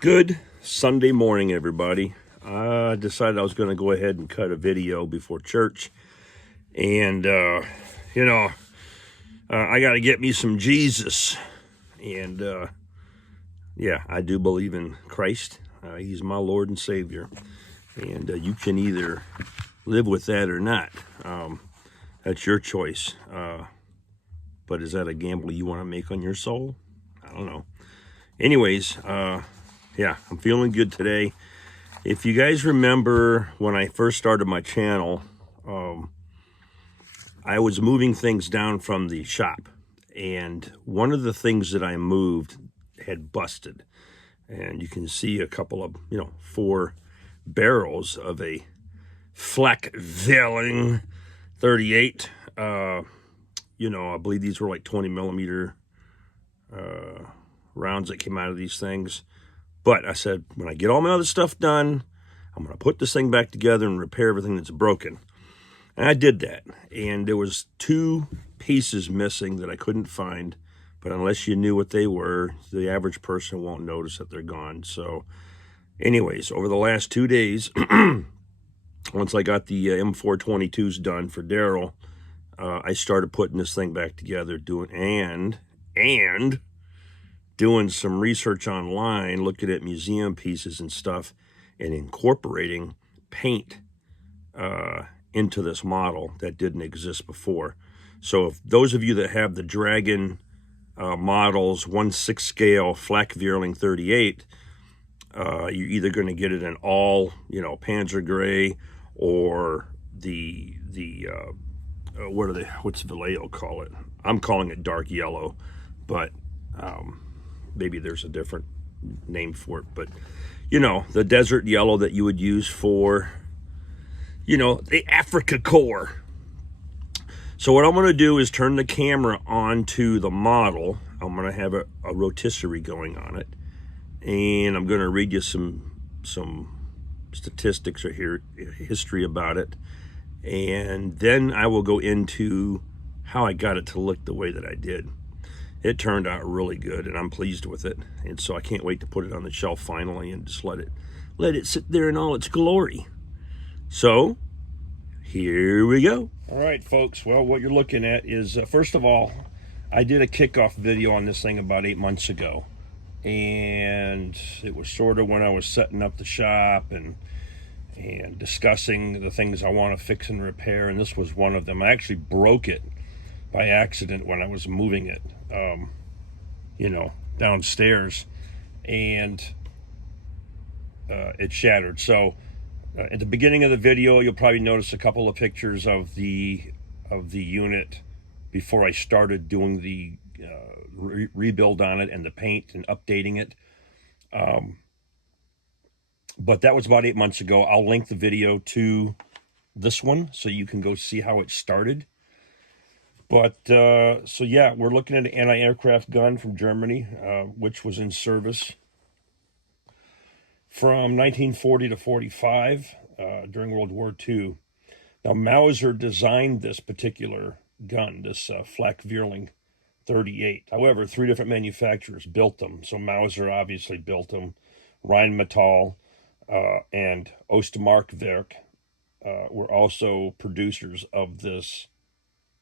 Good Sunday morning, everybody. I decided I was going to go ahead and cut a video before church. And, I got to get me some Jesus. And, yeah, I do believe in Christ. He's my Lord and Savior. And you can either live with that or not. That's your choice. But is that a gamble you want to make on your soul? I don't know. Anyways, yeah, I'm feeling good today. If you guys remember when I first started my channel, I was moving things down from the shop. And one of the things that I moved had busted. And you can see a couple of, 4 barrels of a Flakvierling 38. I believe these were like 20 millimeter rounds that came out of these things. But I said, when I get all my other stuff done, I'm going to put this thing back together and repair everything that's broken. And I did that. And there was 2 pieces missing that I couldn't find. But unless you knew what they were, the average person won't notice that they're gone. So anyways, over the last 2 days, once I got the M422s done for Daryl, I started putting this thing back together, doing some research online, looking at museum pieces and stuff, and incorporating paint into this model that didn't exist before. So if those of you that have the Dragon models 1/6 scale Flakvierling 38, you're either going to get it in all, Panzer Gray, or what's Vallejo call it? I'm calling it dark yellow, but maybe there's a different name for it. But, the desert yellow that you would use for, the Africa core. So what I'm going to do is turn the camera onto the model. I'm going to have a rotisserie going on it. And I'm going to read you some statistics or history about it. And then I will go into how I got it to look the way that I did. It turned out really good, and I'm pleased with it. And so I can't wait to put it on the shelf finally and just let it sit there in all its glory. So here we go. All right, folks. Well, what you're looking at is, first of all, I did a kickoff video on this thing about 8 months ago. And it was sort of when I was setting up the shop and discussing the things I want to fix and repair. And this was one of them. I actually broke it by accident when I was moving it, downstairs, and it shattered. So at the beginning of the video, you'll probably notice a couple of pictures of the unit before I started doing the rebuild on it and the paint and updating it. But that was about 8 months ago. I'll link the video to this one so you can go see how it started. But, so yeah, we're looking at an anti-aircraft gun from Germany, which was in service from 1940 to 45 during World War II. Now, Mauser designed this particular gun, this Flakvierling 38. However, 3 different manufacturers built them. So Mauser obviously built them. Rheinmetall and Ostmarkwerk were also producers of this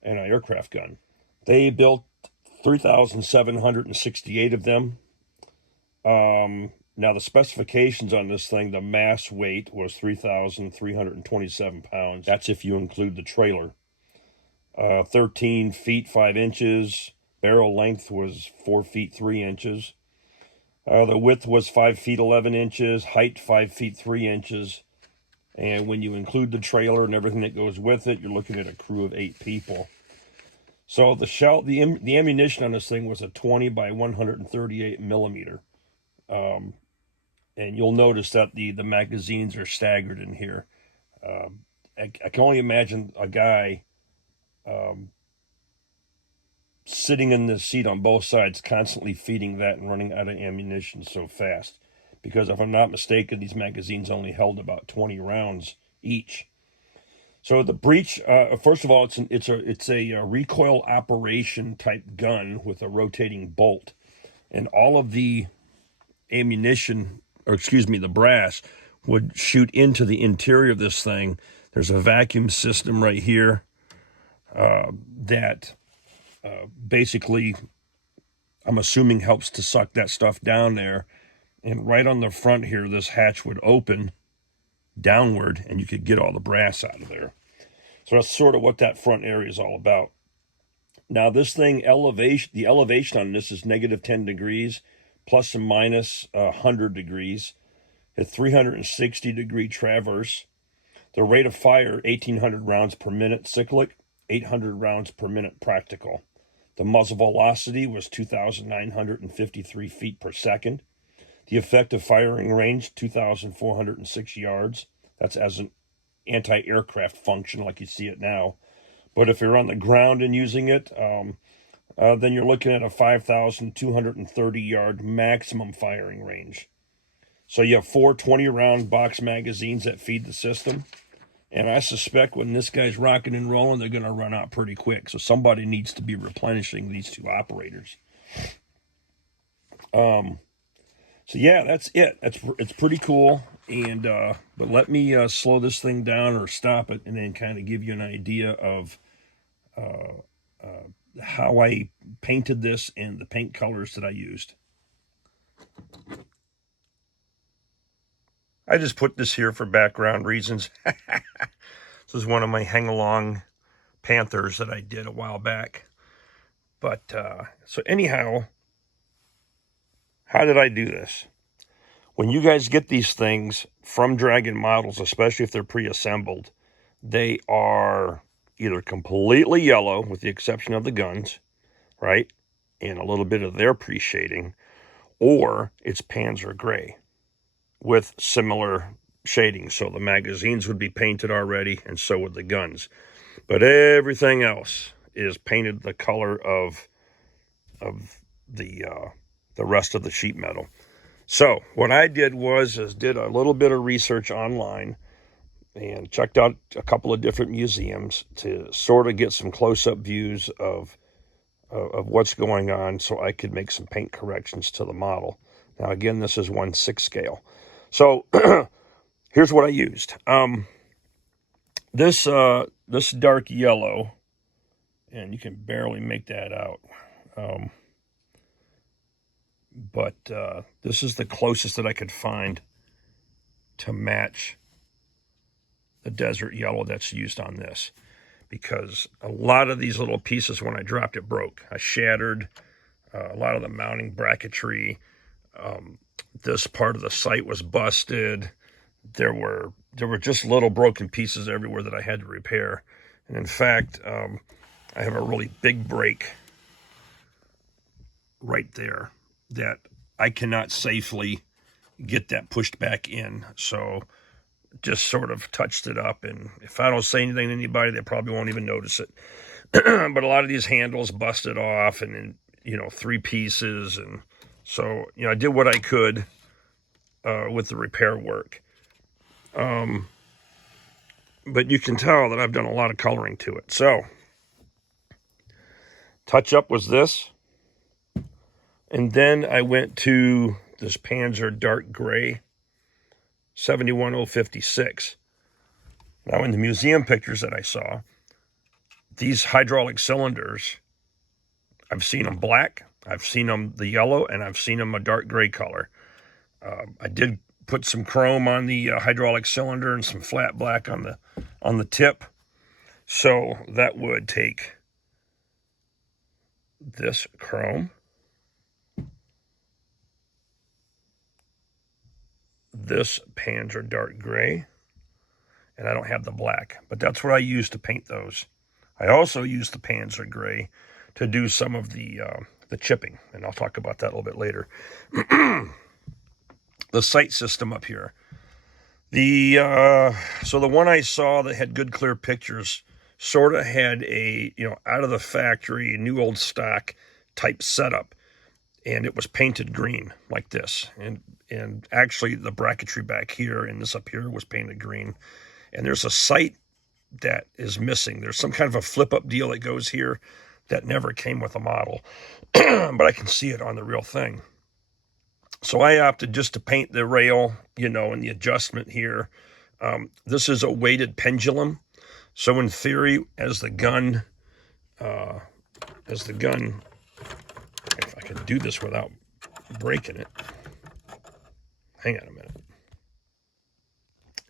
anti-aircraft gun. They built 3,768 of them. Now the specifications on this thing, the mass weight was 3,327 pounds. That's if you include the trailer. 13 feet 5 inches. Barrel length was 4 feet 3 inches. The width was 5 feet 11 inches. Height 5 feet 3 inches. And when you include the trailer and everything that goes with it, you're looking at a crew of 8 people. So the ammunition on this thing was a 20 by 138 millimeter. And you'll notice that the magazines are staggered in here. I can only imagine a guy sitting in the seat on both sides, constantly feeding that and running out of ammunition so fast. Because if I'm not mistaken, these magazines only held about 20 rounds each. So the breech, first of all, it's a recoil operation type gun with a rotating bolt, and all of the ammunition or excuse me, the brass would shoot into the interior of this thing. There's a vacuum system right here that basically, I'm assuming, helps to suck that stuff down there. And right on the front here, this hatch would open downward, and you could get all the brass out of there. So that's sort of what that front area is all about. Now this thing, the elevation on this is negative 10 degrees, plus and minus 100 degrees, at 360 degree traverse. The rate of fire, 1,800 rounds per minute cyclic, 800 rounds per minute practical. The muzzle velocity was 2,953 feet per second. The effective firing range, 2,406 yards. That's as an anti-aircraft function like you see it now. But if you're on the ground and using it, then you're looking at a 5,230 yard maximum firing range. So you have 4 20-round box magazines that feed the system. And I suspect when this guy's rocking and rolling, they're going to run out pretty quick. So somebody needs to be replenishing these 2 operators. So yeah, that's it. It's pretty cool. And but let me slow this thing down or stop it, and then kind of give you an idea of how I painted this and the paint colors that I used. I just put this here for background reasons. This is one of my hang-along Panthers that I did a while back. But, so anyhow, how did I do this? When you guys get these things from Dragon Models, especially if they're pre-assembled, they are either completely yellow, with the exception of the guns, right? And a little bit of their pre-shading, or it's Panzer gray with similar shading. So the magazines would be painted already, and so would the guns. But everything else is painted the color of the rest of the sheet metal. So what I did did a little bit of research online and checked out a couple of different museums to sort of get some close-up views of what's going on, so I could make some paint corrections to the model. Now again, this is 1/6 scale. So here's what I used. This dark yellow, and you can barely make that out. But this is the closest that I could find to match the desert yellow that's used on this, because a lot of these little pieces, when I dropped it, broke. I shattered a lot of the mounting bracketry. This part of the sight was busted. There were just little broken pieces everywhere that I had to repair. And in fact, I have a really big break right there that I cannot safely get that pushed back in. So just sort of touched it up, and if I don't say anything to anybody, they probably won't even notice it. But a lot of these handles busted off, and in 3 pieces, and so I did what I could with the repair work. But you can tell that I've done a lot of coloring to it. So touch up was this. And then I went to this Panzer dark gray 71056. Now in the museum pictures that I saw, these hydraulic cylinders, I've seen them black, I've seen them the yellow, and I've seen them a dark gray color. I did put some chrome on the hydraulic cylinder and some flat black on the tip. So that would take this chrome, this Panzer dark gray, and I don't have the black, but that's what I used to paint those. I also used the Panzer gray to do some of the chipping, and I'll talk about that a little bit later. The sight system up here. So the one I saw that had good clear pictures sort of had a, out of the factory, new old stock type setup, and it was painted green like this. And actually the bracketry back here and this up here was painted green. And there's a sight that is missing. There's some kind of a flip-up deal that goes here that never came with a model, but I can see it on the real thing. So I opted just to paint the rail, you know, and the adjustment here. This is a weighted pendulum. So in theory, as the gun, if I can do this without breaking it. Hang on a minute.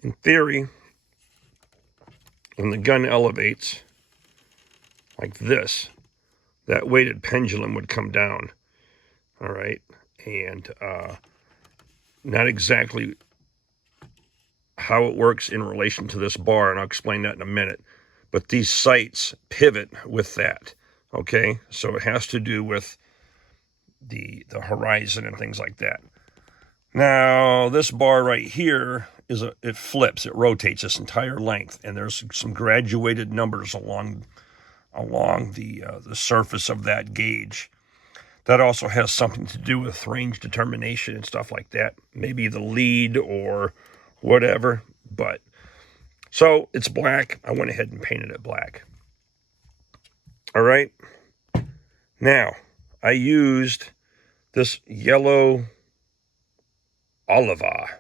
In theory, when the gun elevates like this, that weighted pendulum would come down. All right. And not exactly how it works in relation to this bar, and I'll explain that in a minute. But these sights pivot with that. Okay. So it has to do with the horizon and things like that. Now, this bar right here it flips, it rotates this entire length, and there's some graduated numbers along the surface of that gauge. That also has something to do with range determination and stuff like that. Maybe the lead or whatever. But so it's black. I went ahead and painted it black. All right. Now, I used this yellow Oliva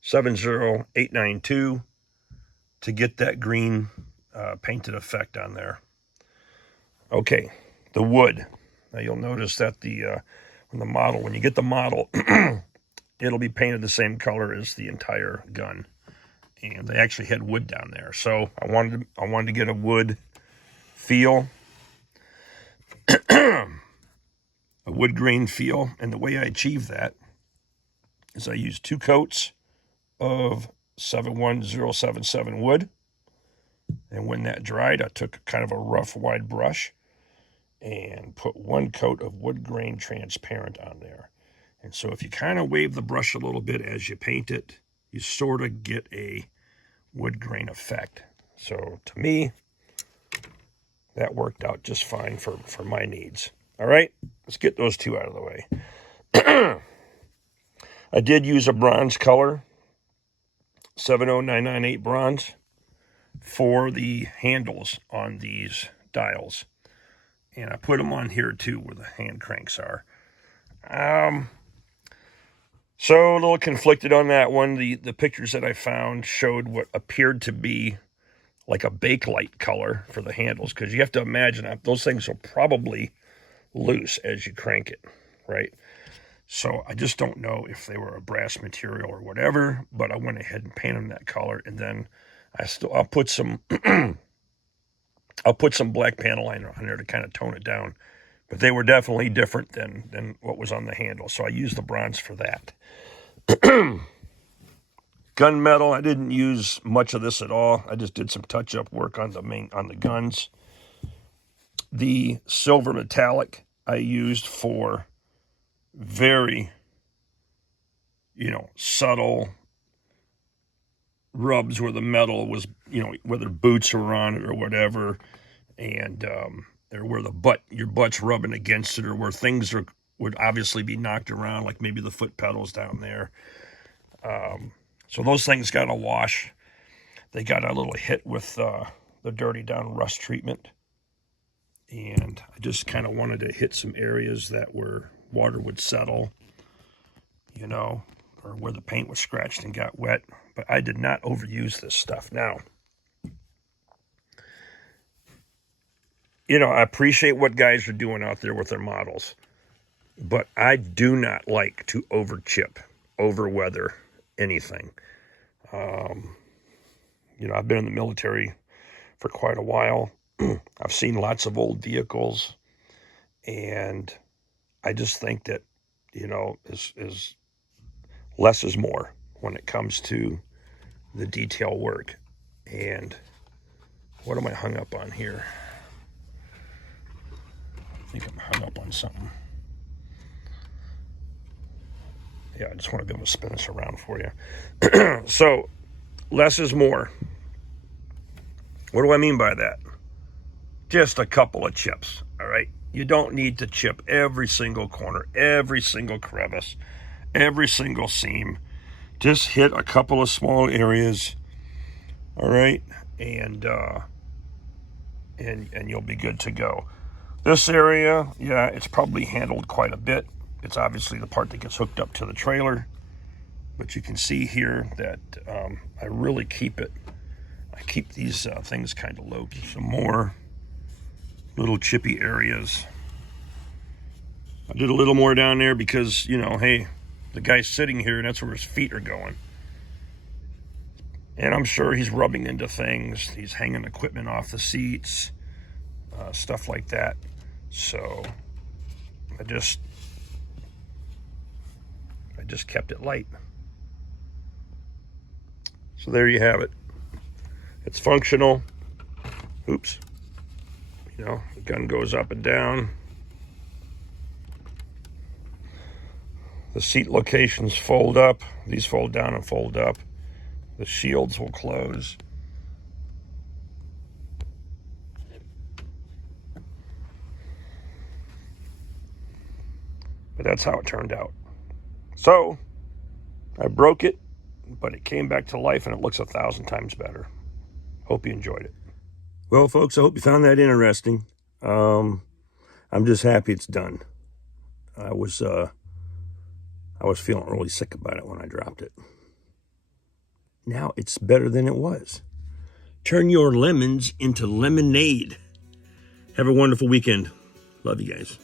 70892 to get that green painted effect on there. Okay, the wood. Now you'll notice that when you get the model, it'll be painted the same color as the entire gun, and they actually had wood down there. So I wanted to get a wood feel, a wood grain feel, and the way I achieved that is I used 2 coats of 71077 wood, and when that dried, I took kind of a rough, wide brush and put 1 coat of wood grain transparent on there. And so if you kind of wave the brush a little bit as you paint it, you sort of get a wood grain effect. So to me, that worked out just fine for my needs. All right, let's get those 2 out of the way. I did use a bronze color, 70998 bronze, for the handles on these dials. And I put them on here too, where the hand cranks are. So a little conflicted on that one. The pictures that I found showed what appeared to be like a bakelite color for the handles, because you have to imagine that those things are probably loose as you crank it, right? So I just don't know if they were a brass material or whatever, but I went ahead and painted them that color, and then I'll put some black panel liner on there to kind of tone it down. But they were definitely different than what was on the handle, so I used the bronze for that. Gunmetal, I didn't use much of this at all. I just did some touch-up work on the guns. The silver metallic I used for very, subtle rubs where the metal was, whether boots were on it or whatever, and or where your butt's rubbing against it, or where things would obviously be knocked around, like maybe the foot pedals down there. So those things got a wash. They got a little hit with the dirty down rust treatment, and I just kind of wanted to hit some areas that where water would settle, or where the paint was scratched and got wet. But I did not overuse this stuff. Now, I appreciate what guys are doing out there with their models, but I do not like to over-chip, over-weather anything. I've been in the military for quite a while. I've seen lots of old vehicles, and I just think that, is less is more when it comes to the detail work. And what am I hung up on here? I think I'm hung up on something. Yeah, I just want to be able to spin this around for you. So, less is more. What do I mean by that? Just a couple of chips, all right? You don't need to chip every single corner, every single crevice, every single seam. Just hit a couple of small areas, all right? And you'll be good to go. This area, yeah, it's probably handled quite a bit. It's obviously the part that gets hooked up to the trailer. But you can see here that I really keep it. I keep these things kind of low. Some more little chippy areas. I did a little more down there because, you know, hey, the guy's sitting here and that's where his feet are going. And I'm sure he's rubbing into things. He's hanging equipment off the seats, stuff like that. So I just kept it light. So there you have it. It's functional. Oops. You know, the gun goes up and down. The seat locations fold up. These fold down and fold up. The shields will close. But that's how it turned out. So, I broke it, but it came back to life and it looks 1,000 times better. Hope you enjoyed it. Well, folks, I hope you found that interesting. I'm just happy it's done. I was feeling really sick about it when I dropped it. Now it's better than it was. Turn your lemons into lemonade. Have a wonderful weekend. Love you guys.